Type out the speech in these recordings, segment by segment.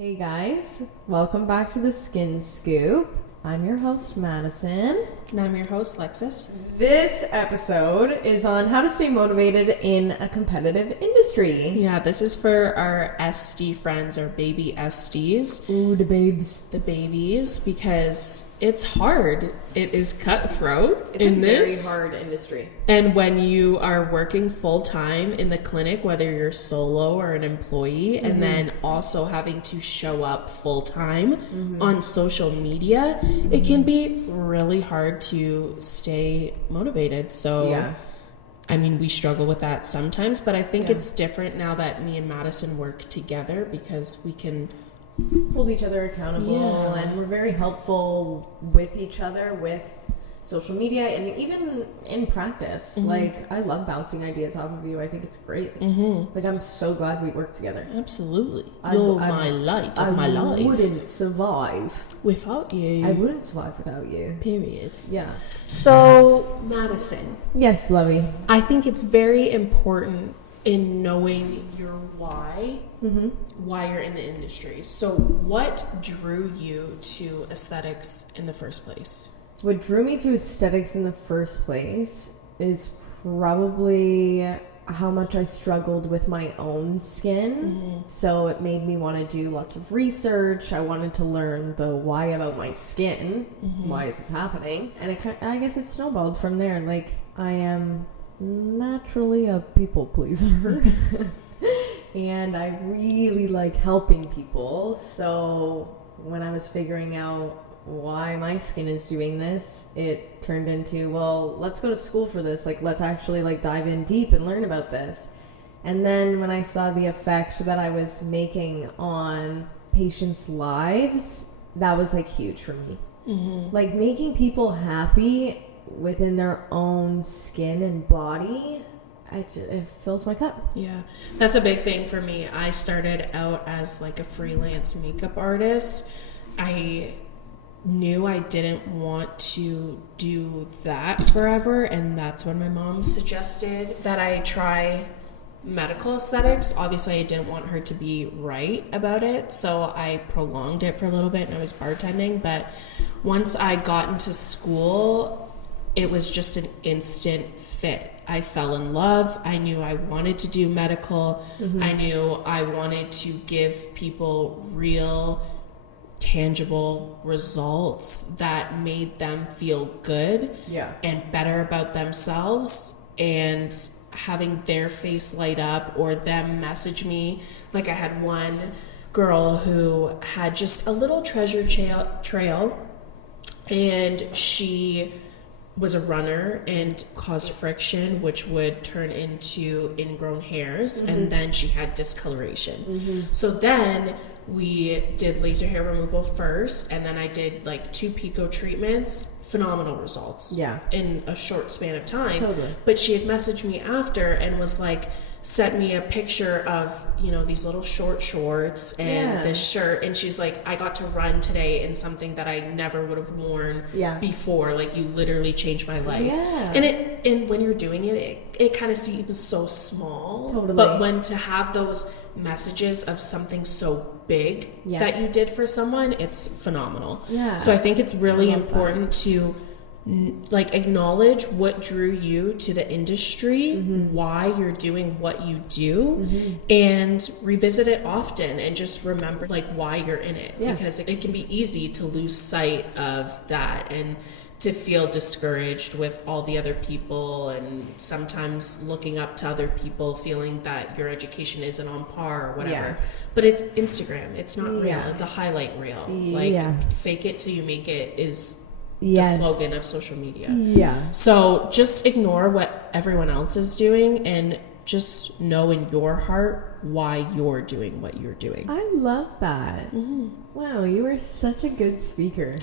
Hey guys, welcome back to the Skin Scoop. I'm your host, Madison. And I'm your host, Lexus. This episode is on how to stay motivated in a competitive industry. Yeah, this is for our SD friends, our baby SDs. Ooh, the babes. The babies, because it's hard. It is cutthroat It's in a this. very hard industry. And when you are working full time in the clinic, whether you're solo or an employee, and then also having to show up full time on social media, it can be really hard to stay motivated. So, Yeah. I mean, we struggle with that sometimes, but I think it's different now that me and Madison work together because we can Hold each other accountable, and we're very helpful with each other with social media and even in practice. Like, I love bouncing ideas off of you. I think it's great. Like, I'm so glad we work together. Absolutely. You're my light of my life. I wouldn't survive. Without you. I wouldn't survive without you. Period. Yeah. So, Madison, Yes, Lovey. I think it's very important in knowing your why you're in the industry. So, what drew you to aesthetics in the first place? What drew me to aesthetics in the first place is probably how much I struggled with my own skin. So it made me want to do lots of research. I wanted to learn the why about my skin. Why is this happening? And I guess it snowballed from there. Like, I am naturally a people pleaser. And I really like helping people. So when I was figuring out why my skin is doing this, it turned into, well, let's go to school for this. Like, let's actually like dive in deep and learn about this. And then when I saw the effect that I was making on patients' lives, that was like huge for me. Like, making people happy within their own skin and body, it fills my cup. Yeah, that's a big thing for me. I started out as like a freelance makeup artist. I knew I didn't want to do that forever, and that's when my mom suggested that I try medical aesthetics. Obviously, I didn't want her to be right about it, so I prolonged it for a little bit, and I was bartending. But once I got into school, it was just an instant fit. I fell in love. I knew I wanted to do medical. I knew I wanted to give people real, tangible results that made them feel good and better about themselves, and having their face light up or them message me. Like, I had one girl who had just a little treasure trail, and she was a runner and caused friction, which would turn into ingrown hairs, and then she had discoloration. So then we did laser hair removal first, and then I did like 2 pico treatments. Phenomenal results in a short span of time. But she had messaged me after and was like, sent me a picture of, you know, these little short shorts and this shirt, and she's like, I got to run today in something that I never would have worn before. Like, you literally changed my life. And when you're doing it kind of seems so small, but when to have those messages of something so big that you did for someone, it's phenomenal. So I think it's really important to like acknowledge what drew you to the industry, why you're doing what you do, and revisit it often, and just remember like why you're in it, because it can be easy to lose sight of that and to feel discouraged with all the other people, and sometimes looking up to other people, feeling that your education isn't on par or whatever. But it's Instagram, it's not real, it's a highlight reel. Like, fake it till you make it is the slogan of social media. So just ignore what everyone else is doing and just know in your heart why you're doing what you're doing. I love that. Wow, you are such a good speaker.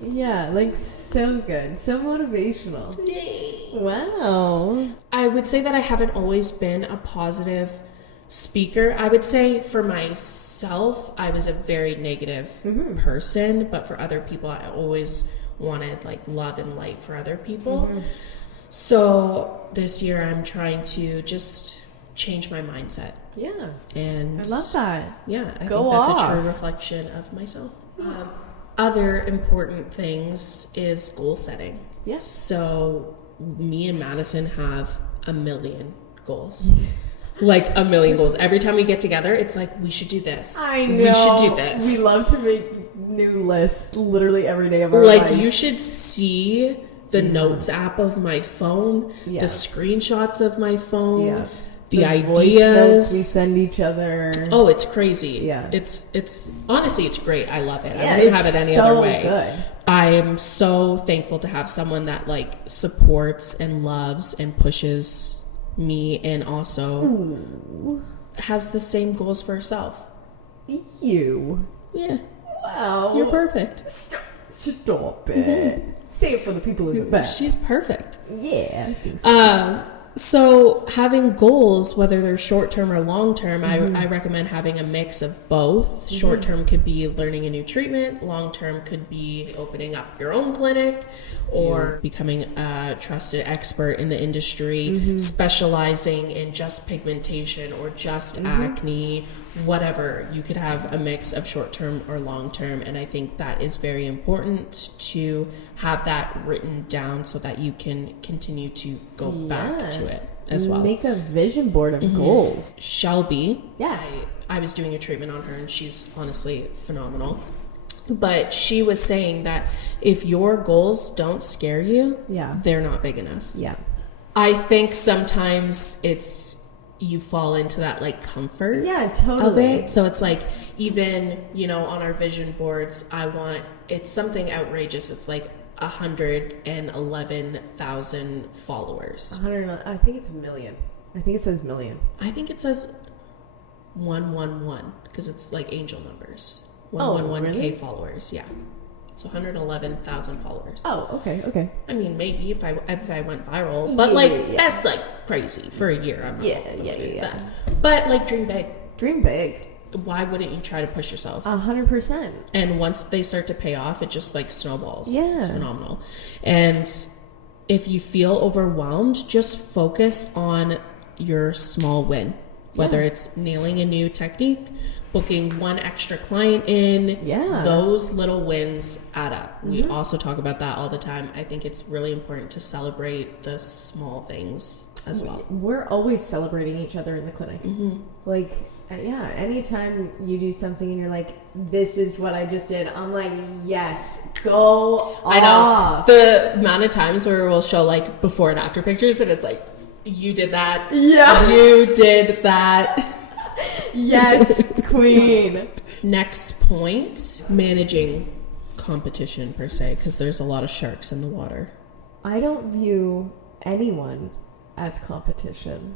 Yeah, like, so good, so motivational. Yay. Wow. I would say that I haven't always been a positive speaker. I would say for myself, I was a very negative person, but for other people, I always wanted like love and light for other people. So this year I'm trying to just change my mindset. Yeah. And I love that. Yeah, I Go think that's off. a true reflection of myself. Other important things is goal setting. Yes. So me and Madison have a million goals. Like a million goals. Every time we get together, it's like, we should do this. I know. We should do this. We love to make new lists literally every day of our Like, life. you should see the notes app of my phone, Yeah. the screenshots of my phone, Yeah. the voice ideas notes we send each other. Oh, it's crazy. Yeah. It's honestly, it's great. I love it. Yeah, I wouldn't have it it's any so other way. good. I am so thankful to have someone that like supports and loves and pushes me, and also has the same goals for herself. You. Yeah. Wow. You're perfect. Stop it. Say it for the people in the back. She's perfect. Yeah. I think so. So having goals, whether they're short-term or long-term, I recommend having a mix of both. Short-term could be learning a new treatment. Long-term could be opening up your own clinic or becoming a trusted expert in the industry, specializing in just pigmentation or just acne, whatever. You could have a mix of short-term or long-term, and I think that is very important to have that written down so that you can continue to go back to it as well. Make a vision board of goals. Shelby, Yes. I was doing a treatment on her, and she's honestly phenomenal. But she was saying that if your goals don't scare you, they're not big enough. Yeah. I think sometimes you fall into that like comfort Totally. of it. So it's like, even, on our vision boards, it's something outrageous. It's like 111,000 followers. I think it's a million. I think it says million. I think it says 111 because it's like angel numbers. Oh, 111K really? followers. Yeah. So 111,000 followers. Oh, okay. I mean, maybe if I went viral, but that's like crazy for a year. I'm not Yeah. that. But like, dream big. Dream big. Why wouldn't you try to push yourself? 100%. And once they start to pay off, it just like snowballs. Yeah. It's phenomenal. And if you feel overwhelmed, just focus on your small win. Whether it's nailing a new technique, booking one extra client in, those little wins add up. We also talk about that all the time. I think it's really important to celebrate the small things as well. We're always celebrating each other in the clinic. Like, anytime you do something and you're like, this is what I just did, I'm like, yes, go off. I know. The amount of times where we'll show like before and after pictures, and it's like, you did that. Yeah. You did that. Yes, queen. Next point, managing competition per se, because there's a lot of sharks in the water. I don't view anyone as competition.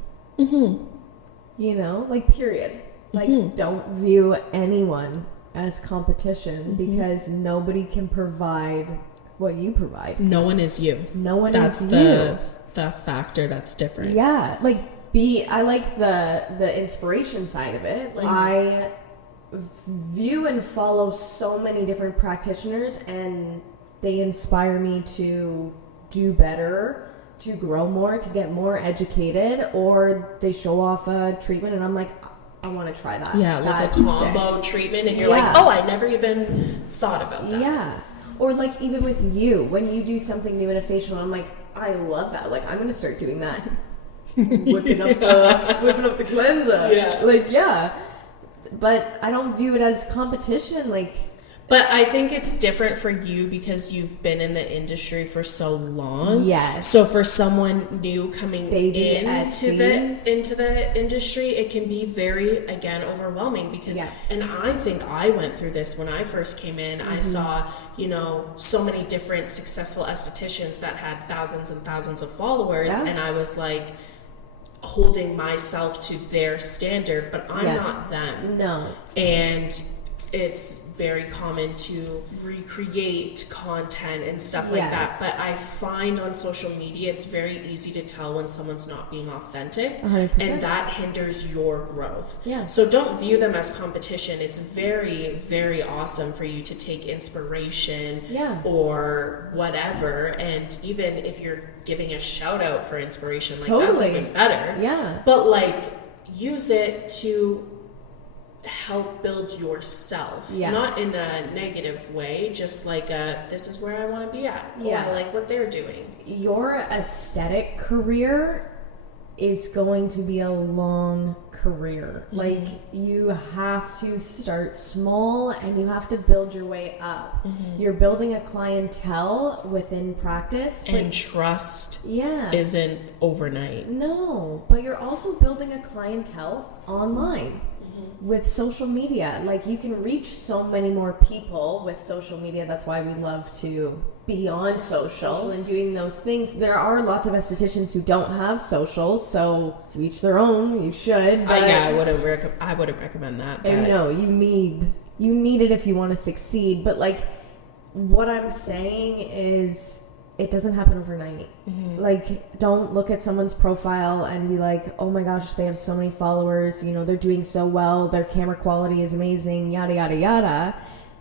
Like, period. Like, don't view anyone as competition because nobody can provide what you provide. No one is you. No one That's is the factor that's different. Yeah, like I like the inspiration side of it. Like, I view and follow so many different practitioners, and they inspire me to do better, to grow more, to get more educated, or they show off a treatment and I'm like, I want to try that. Yeah, like That's a combo treatment, and you're like, oh, I never even thought about that. Yeah. Or like, even with you, when you do something new in a facial, I'm like, I love that. Like, I'm gonna start doing that. whipping up the cleanser. Yeah. But I don't view it as competition. Like, but I think it's different for you because you've been in the industry for so long. Yes. So for someone new coming into the industry, it can be very, again, overwhelming because, and I think I went through this when I first came in. I saw, so many different successful estheticians that had thousands and thousands of followers, and I was like holding myself to their standard, but I'm not them. No. And it's very common to recreate content and stuff like that, but I find on social media it's very easy to tell when someone's not being authentic, 100%. and that hinders your growth. Yeah. So don't view them as competition. It's very, very awesome for you to take inspiration or whatever, and even if you're giving a shout out for inspiration, like that's even better. Yeah. But like, use it to help build yourself. Not in a negative way, just like this is where I want to be at. Or I like what they're doing. Your aesthetic career is going to be a long career. Like, you have to start small and you have to build your way up. You're building a clientele within practice, and trust isn't overnight. No, but you're also building a clientele online with social media. Like, you can reach so many more people with social media. That's why we love to be on social and doing those things. There are lots of estheticians who don't have socials, so to each their own. You should. But I wouldn't recommend that. But no, you need it if you want to succeed. But like, what I'm saying is, it doesn't happen overnight. Like, don't look at someone's profile and be like, oh my gosh, they have so many followers, you know, they're doing so well, their camera quality is amazing, yada yada yada.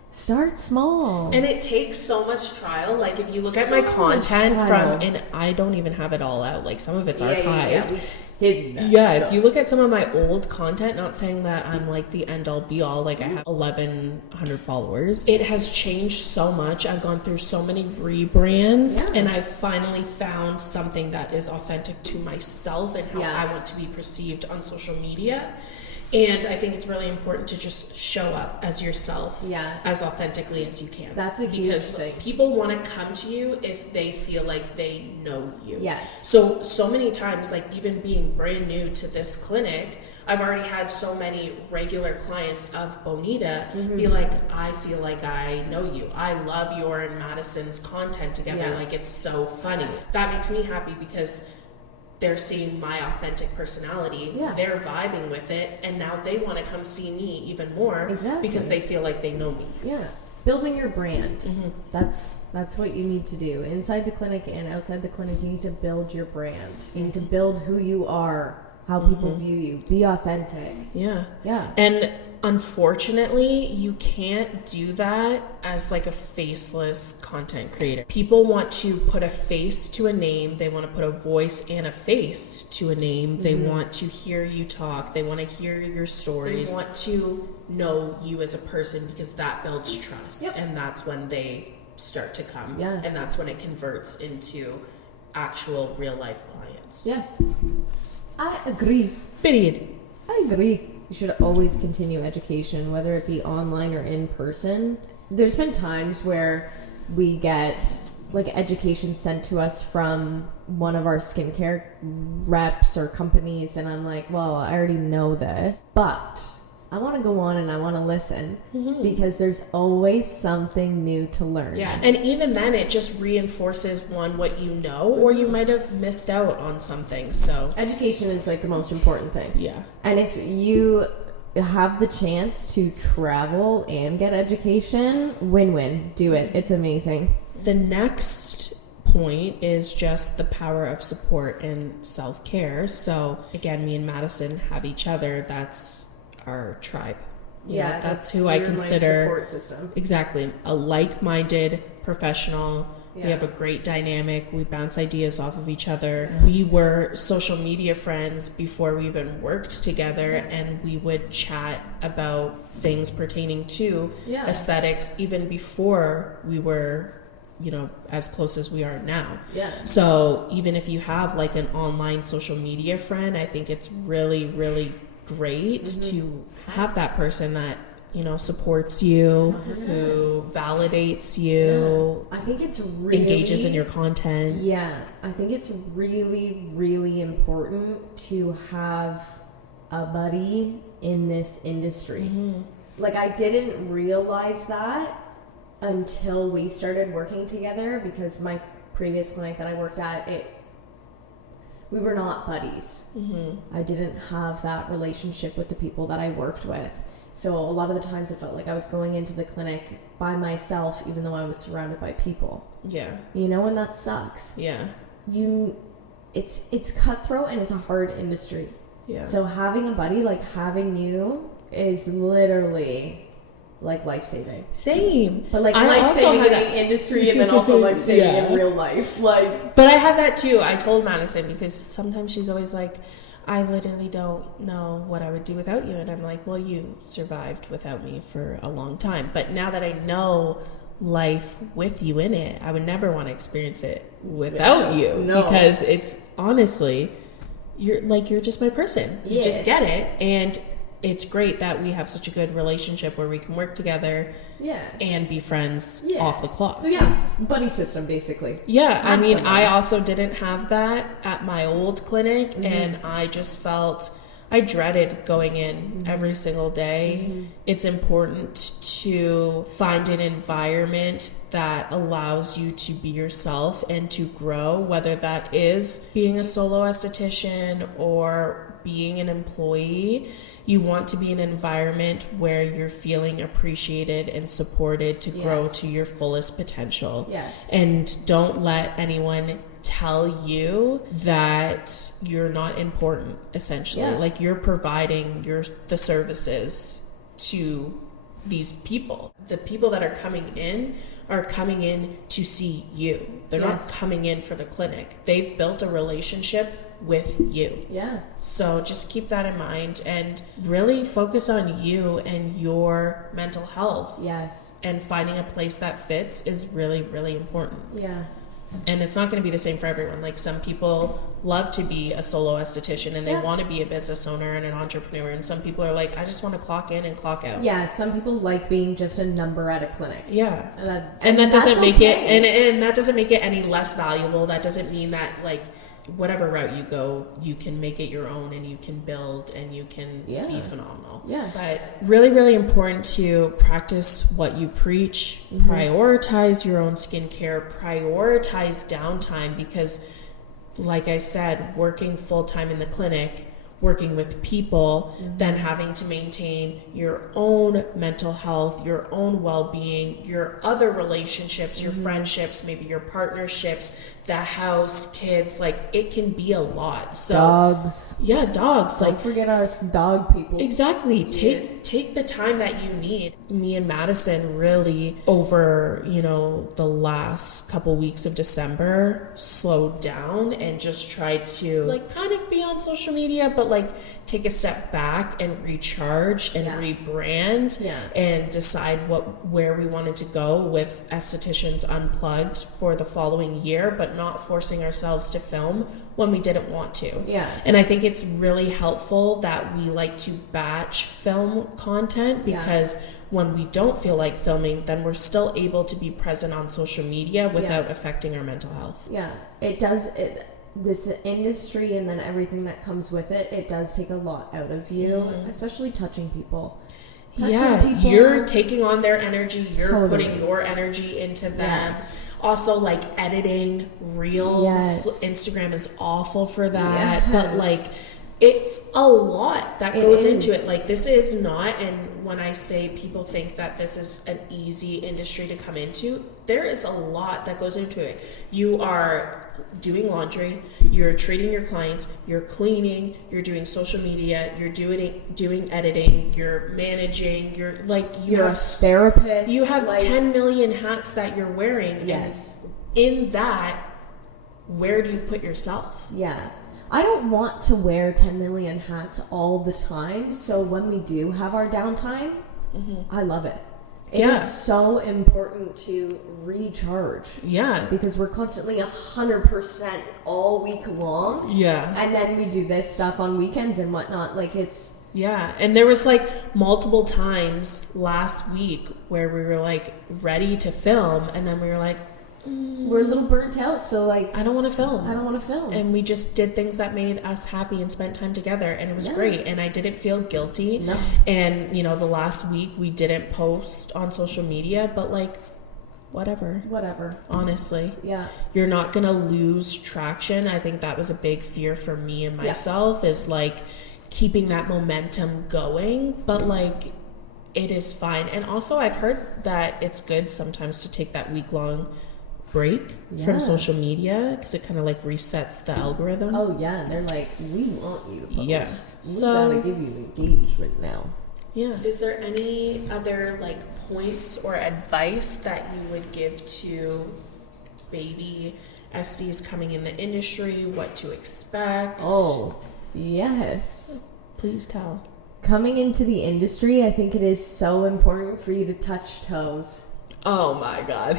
Start small. And it takes so much trial. Like, if you look at my content and I don't even have it all out, like, some of it's archived. If you look at some of my old content, not saying that I'm like the end all be all, like I have 1,100 followers. It has changed so much. I've gone through so many rebrands and I've finally found something that is authentic to myself and how I want to be perceived on social media. And I think it's really important to just show up as yourself as authentically as you can. That's a huge thing. Because people want to come to you if they feel like they know you. Yes. So many times, like, even being brand new to this clinic, I've already had so many regular clients of Bonita be like, I feel like I know you. I love your and Madison's content together. Like, it's so funny. That makes me happy because they're seeing my authentic personality. They're vibing with it, and now they want to come see me even more because they feel like they know me. Building your brand. That's what you need to do. Inside the clinic and outside the clinic, you need to build your brand. You need to build who you are, how people view you. Be authentic. And unfortunately, you can't do that as like a faceless content creator. People want to put a face to a name. They want to put a voice and a face to a name. They want to hear you talk. They want to hear your stories. They want to know you as a person because that builds trust. And that's when they start to come. And that's when it converts into actual real life clients. Yes. I agree. Period. I agree. You should always continue education, whether it be online or in person. There's been times where we get like education sent to us from one of our skincare reps or companies, and I'm like, well, I already know this, but I want to go on and I want to listen because there's always something new to learn. And even then it just reinforces what you know, or you might have missed out on something. So education is like the most important thing. And if you have the chance to travel and get education, win-win. Do it. It's amazing. The next point is just the power of support and self-care. So again, me and Madison have each other. That's our tribe. You know, that's who I consider my support system. Exactly, a like-minded professional. We have a great dynamic. We bounce ideas off of each other. We were social media friends before we even worked together, and we would chat about things pertaining to aesthetics even before we were, you know, as close as we are now. So even if you have like an online social media friend, I think it's really, really great to have that person that, you know, supports you, 100%. Who validates you. I think it's really engages in your content. I think it's really, really important to have a buddy in this industry. Like, I didn't realize that until we started working together, because my previous clinic that I worked at, we were not buddies. I didn't have that relationship with the people that I worked with. So a lot of the times it felt like I was going into the clinic by myself, even though I was surrounded by people. You know, and that sucks. It's cutthroat and it's a hard industry. So having a buddy, like having you, is literally like life-saving. Same. But like life-saving in the industry and then also life-saving in real life. Like, but I had that too. I told Madison, because sometimes she's always like, I literally don't know what I would do without you. And I'm like, well, you survived without me for a long time. But now that I know life with you in it, I would never want to experience it without you. No. Because it's honestly, you're just my person. You just get it. And it's great that we have such a good relationship where we can work together and be friends off the clock. So yeah, buddy system basically. Yeah, I mean, I also didn't have that at my old clinic, and I just felt, I dreaded going in every single day. It's important to find an environment that allows you to be yourself and to grow, whether that is being a solo esthetician or being an employee. You want to be in an environment where you're feeling appreciated and supported to grow to your fullest potential. Yes. And don't let anyone tell you that you're not important, essentially. Yeah. Like, you're providing the services to these people. The people that are coming in to see you. They're not coming in for the clinic. They've built a relationship with you. Yeah. So just keep that in mind and really focus on you and your mental health. Yes. And finding a place that fits is really, really important. Yeah. And it's not going to be the same for everyone. Like, some people love to be a solo esthetician and they want to be a business owner and an entrepreneur. And some people are like, I just want to clock in and clock out. Yeah, some people like being just a number at a clinic. Yeah. And that doesn't make okay. it, and that doesn't make it any less valuable. That doesn't mean that, like, whatever route you go, you can make it your own and you can build and you can be phenomenal. Yeah. But really, really important to practice what you preach, prioritize your own skincare, prioritize downtime, because like I said, working full-time in the clinic, working with people, then having to maintain your own mental health, your own well-being, your other relationships, your friendships, maybe your partnerships, the house, kids, like, it can be a lot. So dogs. Yeah, dogs. Don't Like, forget us dog people. exactly. Take the time that you need. Me and Madison really, over, the last couple weeks of December, slowed down and just tried to, like, kind of be on social media, but, like, take a step back and recharge and rebrand and decide where we wanted to go with Estheticians Unplugged for the following year, but not forcing ourselves to film when we didn't want to. Yeah. And I think it's really helpful that we like to batch film content, because when we don't feel like filming, then we're still able to be present on social media without affecting our mental health. Yeah, it does. This industry and then everything that comes with it, it does take a lot out of you, especially touching people. You're taking on their energy, you're putting your energy into them. Yes. Also, like, editing reels, Instagram is awful for that, but, like, it's a lot that goes into it. Like, this is not, and when I say people think that this is an easy industry to come into, there is a lot that goes into it. You are doing laundry, you're treating your clients, you're cleaning, you're doing social media, you're doing editing, you're managing, you're a therapist. You have 10 million hats that you're wearing. Yes. And in that, where do you put yourself? Yeah. I don't want to wear 10 million hats all the time. So when we do have our downtime, I love it. It is so important to recharge. Yeah. Because we're constantly 100% all week long. Yeah. And then we do this stuff on weekends and whatnot. Like, it's... Yeah. And there was, like, multiple times last week where we were, like, ready to film. And then we were like... We're a little burnt out, so, like... I don't want to film. And we just did things that made us happy and spent time together, and it was great. And I didn't feel guilty. No. And, the last week we didn't post on social media, but, like, whatever. Honestly. Yeah. You're not going to lose traction. I think that was a big fear for me and myself, is, like, keeping that momentum going. But, like, it is fine. And also, I've heard that it's good sometimes to take that week-long break from social media, because it kind of, like, resets the algorithm. Oh yeah, they're like, we want you to post. Yeah. We gotta give you engagement now. Yeah. Is there any other, like, points or advice that you would give to baby Esties coming in the industry? What to expect? Oh, Yes. Please tell. Coming into the industry, I think it is so important for you to touch toes. Oh my God.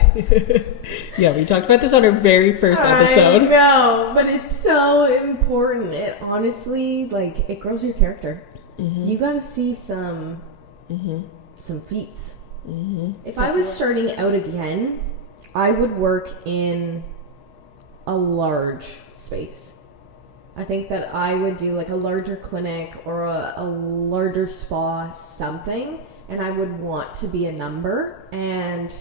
Yeah, we talked about this on our very first episode. I know, but it's so important. It honestly, like, it grows your character. Mm-hmm. You gotta see some feats. Mm-hmm. If I was starting out again, I would work in a large space. I think that I would do like a larger clinic or a larger spa, something, and I would want to be a number and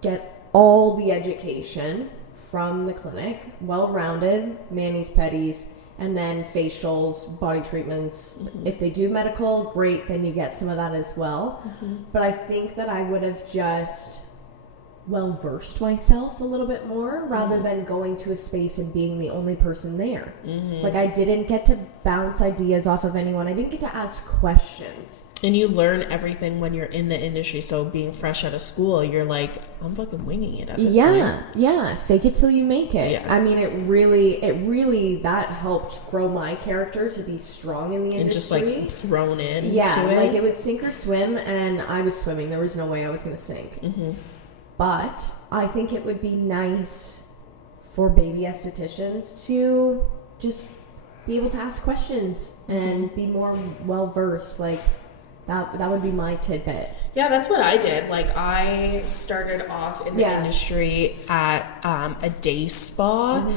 get all the education from the clinic, well-rounded, manis, pedis, and then facials, body treatments. Mm-hmm. If they do medical, great, then you get some of that as well. Mm-hmm. But I think that I would have just well-versed myself a little bit more rather than going to a space and being the only person there. Mm-hmm. Like, I didn't get to bounce ideas off of anyone. I didn't get to ask questions. And you learn everything when you're in the industry. So being fresh out of school, you're like, I'm fucking winging it at this point. Yeah. Fake it till you make it. Yeah. I mean, it really, that helped grow my character to be strong in the industry. And just like thrown in. Yeah, to it. like it was sink or swim, and I was swimming. There was no way I was going to sink. Mm-hmm. But I think it would be nice for baby estheticians to just be able to ask questions and be more well-versed. Like, that would be my tidbit. Yeah, that's what I did. Like, I started off in the industry at a day spa,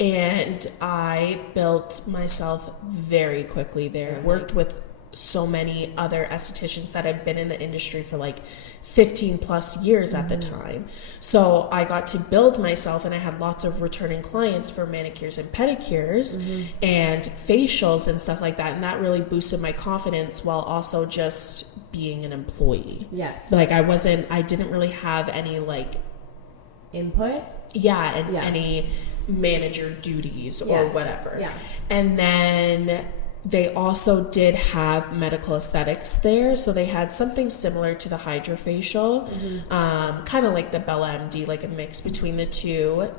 and I built myself very quickly there. Worked with so many other estheticians that had been in the industry for like 15 plus years at the time. So I got to build myself, and I had lots of returning clients for manicures and pedicures and facials and stuff like that. And that really boosted my confidence while also just being an employee. Yes. Like, I didn't really have any like input. Any manager duties or whatever. Yeah. And then they also did have medical aesthetics there, so they had something similar to the hydrofacial, kind of like the Bella MD, like a mix between the two.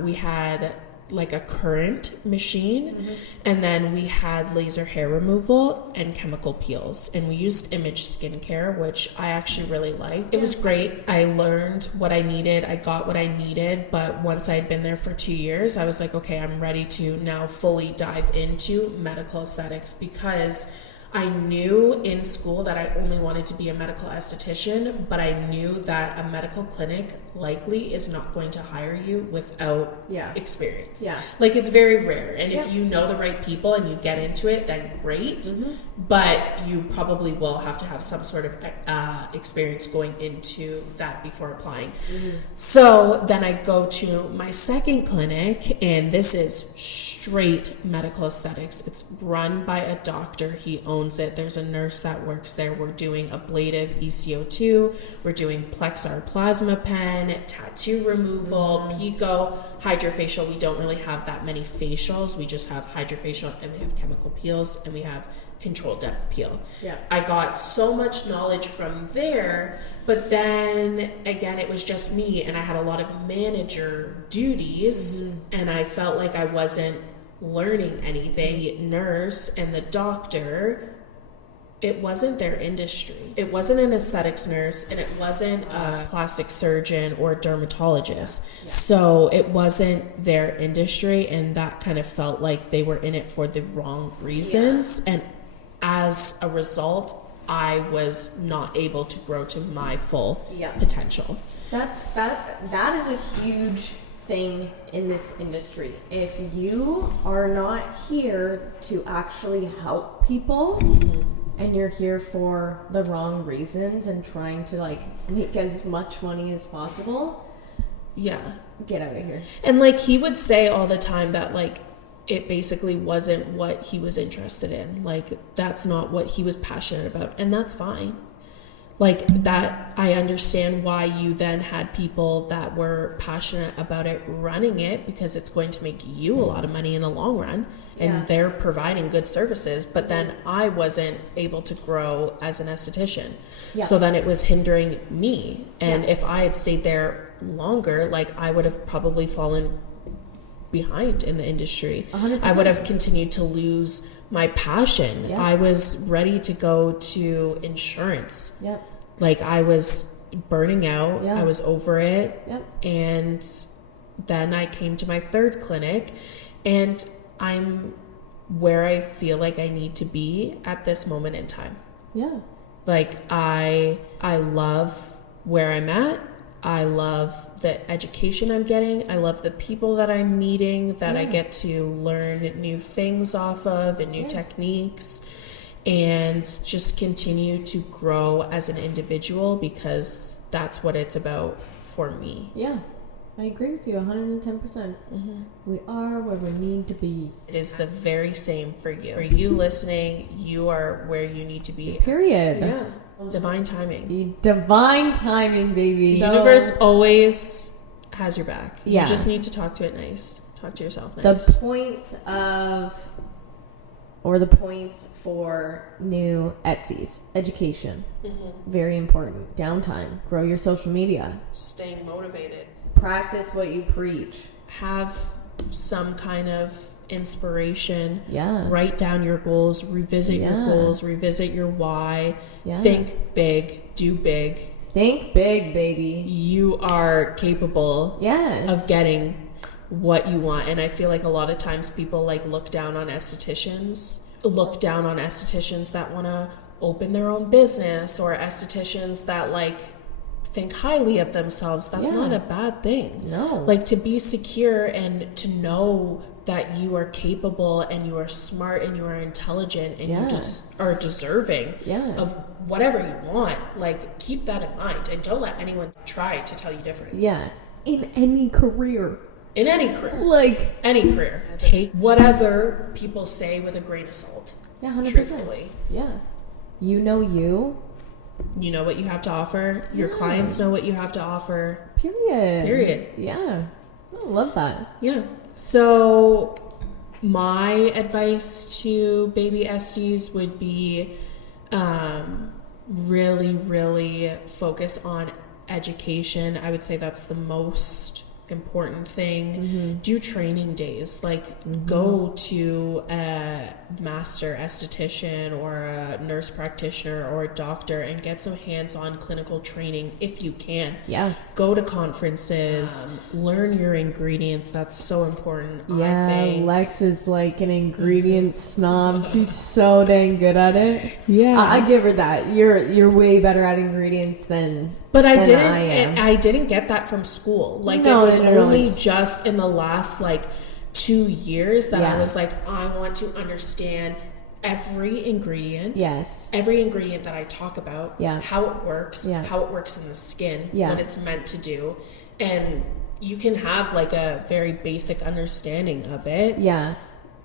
We had like a current machine, and then we had laser hair removal and chemical peels, and we used Image skincare, which I actually really liked. It was great. I learned what I needed. I got what I needed, but once I'd been there for 2 years, I was like, okay, I'm ready to now fully dive into medical aesthetics, because I knew in school that I only wanted to be a medical esthetician, but I knew that a medical clinic likely is not going to hire you without experience. Yeah. Like, it's very rare. And if you know the right people and you get into it, then great. But you probably will have to have some sort of experience going into that before applying. So then I go to my second clinic, and this is straight medical aesthetics. It's run by a doctor. He owns it. There's a nurse that works there. We're doing ablative ECO2. We're doing Plexar plasma pen, tattoo removal, pico, hydrofacial. We don't really have that many facials. We just have hydrofacial, and we have chemical peels, and we have control depth peel. Yeah. I got so much knowledge from there, but then again, it was just me, and I had a lot of manager duties, and I felt like I wasn't learning anything. Nurse and the doctor, it wasn't their industry. It wasn't an aesthetics nurse, and it wasn't a plastic surgeon or a dermatologist. Yeah. So it wasn't their industry, and that kind of felt like they were in it for the wrong reasons. Yeah. And as a result, I was not able to grow to my full potential. That is a huge thing in this industry. If you are not here to actually help people, and you're here for the wrong reasons and trying to like make as much money as possible, get out of here. And like, he would say all the time that like it basically wasn't what he was interested in. Like, that's not what he was passionate about, and that's fine. Like, that, I understand why you then had people that were passionate about it running it, because it's going to make you a lot of money in the long run, and they're providing good services. But then I wasn't able to grow as an esthetician. So then it was hindering me. And if I had stayed there longer, like, I would have probably fallen behind in the industry. 100%. I would have continued to lose my passion. Yeah. I was ready to go to insurance. Yep. Like, I was burning out. Yeah. I was over it. Yep. And then I came to my third clinic, and I'm where I feel like I need to be at this moment in time. Yeah. Like, I love where I'm at. I love the education I'm getting. I love the people that I'm meeting, that I get to learn new things off of and new techniques, and just continue to grow as an individual, because that's what it's about for me. Yeah. I agree with you 110%. We are where we need to be. It is the very same for you. For you listening, you are where you need to be. Period. Yeah. Divine timing. Divine timing, baby. The universe always has your back. Yeah. You just need to talk to it nice. Talk to yourself nice. The points for new Etsy's education. Very important. Downtime. Grow your social media. Staying motivated. Practice what you preach. Have some kind of inspiration. Yeah. Write down your goals. Revisit your goals. Revisit your why. Yeah. Think big. Do big. Think big, baby. You are capable of getting what you want. And I feel like a lot of times people like look down on estheticians that want to open their own business, or estheticians that like think highly of themselves. That's not a bad thing. No. Like, to be secure and to know that you are capable and you are smart and you are intelligent and you just are deserving of whatever you want. Like, keep that in mind, and don't let anyone try to tell you different. Yeah. In any career. In any career. Like, any career. Take whatever people say with a grain of salt. Yeah, 100%. Truthfully. Yeah. You know you. You know what you have to offer. Your clients know what you have to offer. Period. Yeah. I love that. Yeah. So my advice to baby Esties would be really, really focus on education. I would say that's the most important thing. Do training days. Like, go to a master esthetician or a nurse practitioner or a doctor and get some hands-on clinical training if you can. Go to conferences, learn your ingredients. That's so important. I think Lex is like an ingredient snob. She's so dang good at it. I give her that. You're way better at ingredients than I didn't get that from school. Like, it was only just in the last like 2 years that I was like, I want to understand every ingredient. Every ingredient that I talk about. How it works. How it works in the skin. What it's meant to do. And you can have like a very basic understanding of it.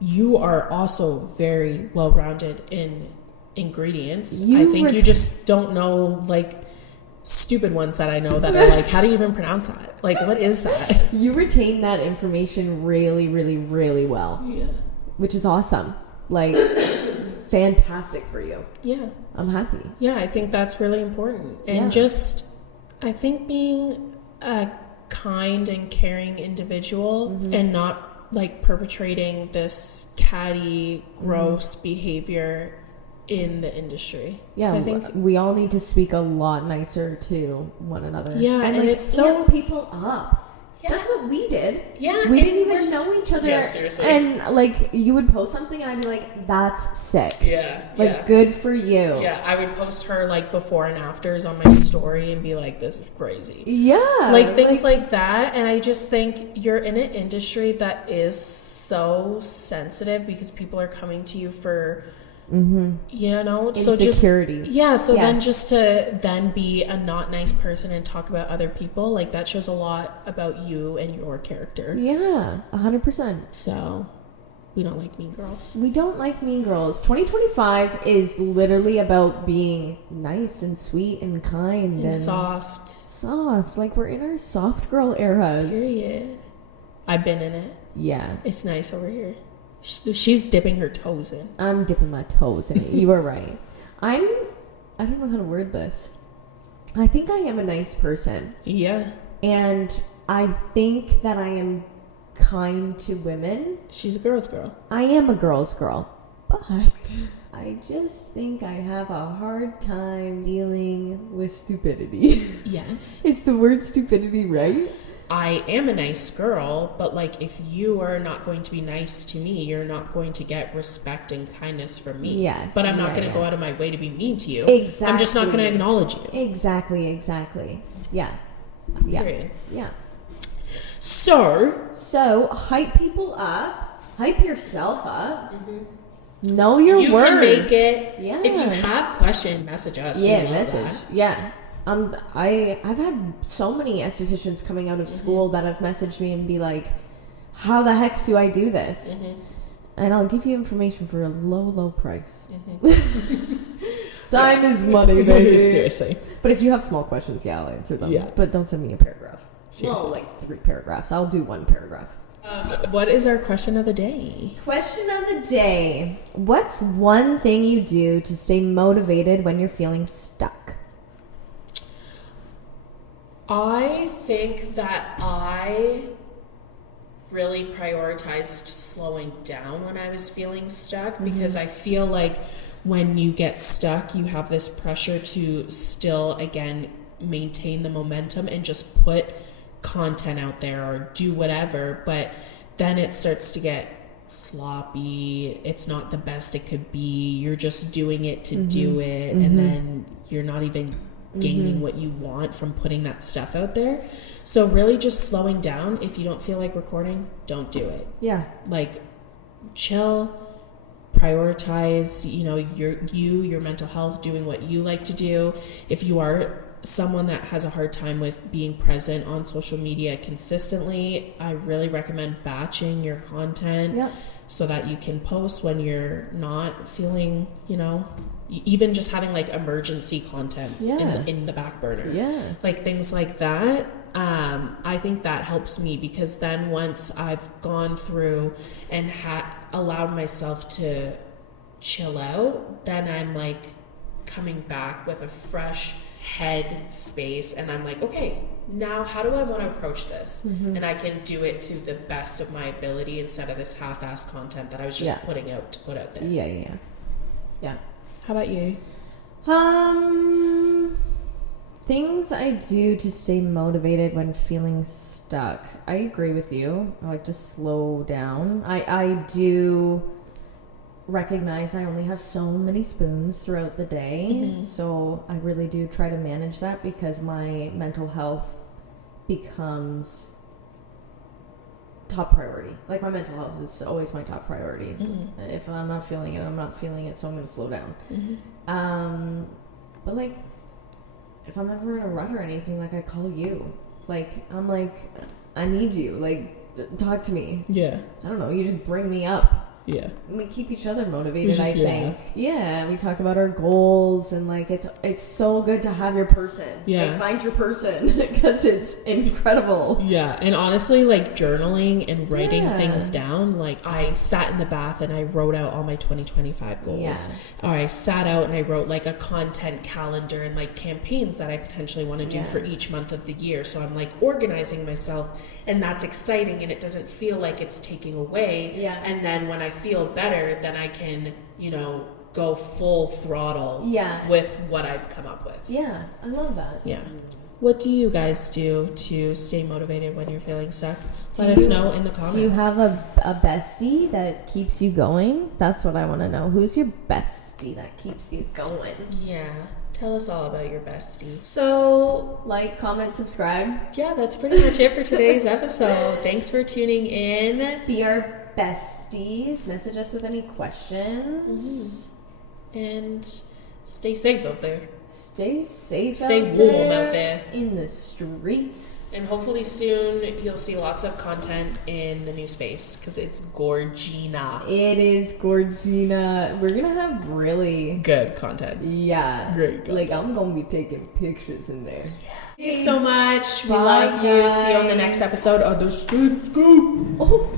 You are also very well-rounded in ingredients. I think you just don't know like stupid ones that I know that are like, how do you even pronounce that? Like, what is that? You retain that information really, really, really well. Which is awesome. Like, fantastic for you. I'm happy. I think that's really important. And just, I think being a kind and caring individual and not like perpetrating this catty, gross behavior in the industry. So I think we all need to speak a lot nicer to one another. And like, it's so amp people up. That's what we did. We didn't even know each other. Yeah, seriously. And like, you would post something and I'd be like, that's sick. Like, good for you. I would post her like before and afters on my story and be like, this is crazy. Like, things like that. And I just think you're in an industry that is so sensitive because people are coming to you for you know, so just then just to then be a not nice person and talk about other people, like, that shows a lot about you and your character. 100%. So we don't like mean girls. We don't like mean girls. 2025 is literally about being nice and sweet and kind and soft. Like, we're in our soft girl eras. Period. I've been in it. It's nice over here. She's dipping her toes in. I'm dipping my toes in it. You are right. I don't know how to word this. I think I am a nice person. And I think that I am kind to women. She's a girl's girl. I am a girl's girl, but I just think I have a hard time dealing with stupidity. Yes. Is the word stupidity right? I am a nice girl, but like if you are not going to be nice to me, you're not going to get respect and kindness from me. Yes. But I'm not going to go out of my way to be mean to you. Exactly. I'm just not going to acknowledge you. Exactly. Yeah. Period. Yeah. So hype people up. Hype yourself up. Mm-hmm. Know your you worth. can make it. Yeah. If you have questions, message us. Yeah, message. That. Yeah. I've had so many estheticians coming out of school that have messaged me and be like, how the heck do I do this? And I'll give you information for a low price. Time is money, baby. Seriously. But if you have small questions, yeah, I'll answer them. Yeah. But don't send me a paragraph. Seriously. Well, like 3 paragraphs. I'll do 1 paragraph. What is our question of the day? Question of the day. What's one thing you do to stay motivated when you're feeling stuck? I think that I really prioritized slowing down when I was feeling stuck because I feel like when you get stuck, you have this pressure to still, again, maintain the momentum and just put content out there or do whatever. But then it starts to get sloppy. It's not the best it could be. You're just doing it to do it. And then you're not even gaining what you want from putting that stuff out there. So really just slowing down. If you don't feel like recording, don't do it. Yeah. Like chill, prioritize, your mental health, doing what you like to do. If you are someone that has a hard time with being present on social media consistently, I really recommend batching your content so that you can post when you're not feeling, even just having like emergency content in the back burner. Yeah. Like things like that. I think that helps me because then once I've gone through and allowed myself to chill out, then I'm like coming back with a fresh head space and I'm like, okay, now how do I want to approach this? And I can do it to the best of my ability instead of this half-assed content that I was just putting out to put out there. Yeah. How about you? Things I do to stay motivated when feeling stuck. I agree with you. I like to slow down. I do recognize I only have so many spoons throughout the day. So I really do try to manage that because my mental health becomes top priority. Like my mental health is always my top priority. If I'm not feeling it, I'm not feeling it, so I'm going to slow down. But like if I'm ever in a rut or anything, like I call you. Like I'm like, I need you. Like talk to me. Yeah. I don't know. You just bring me up. Yeah. We keep each other motivated, I think. Yeah, we talk about our goals and like it's so good to have your person. Yeah. Like, find your person because it's incredible. Yeah, and honestly, like journaling and writing things down, like I sat in the bath and I wrote out all my 2025 goals. Yeah. Or I sat out and I wrote like a content calendar and like campaigns that I potentially want to do for each month of the year. So I'm like organizing myself and that's exciting and it doesn't feel like it's taking away. Yeah. And then when I feel better, then I can, go full throttle with what I've come up with. Yeah, I love that. Yeah. What do you guys do to stay motivated when you're feeling stuck? Let us know in the comments. Do you have a bestie that keeps you going? That's what I want to know. Who's your bestie that keeps you going? Yeah. Tell us all about your bestie. So, like, comment, subscribe. Yeah, that's pretty much it for today's episode. Thanks for tuning in. Be our besties. Message us with any questions. And stay safe out there. Stay safe Stay warm out there. In the streets. And hopefully soon you'll see lots of content in the new space because it's gorgina. It is gorgina. We're going to have really good content. Yeah. Great content. Like, I'm going to be taking pictures in there. Yeah. Thank you so much. We love you. See you on the next episode of The Skin Scoop. Oh.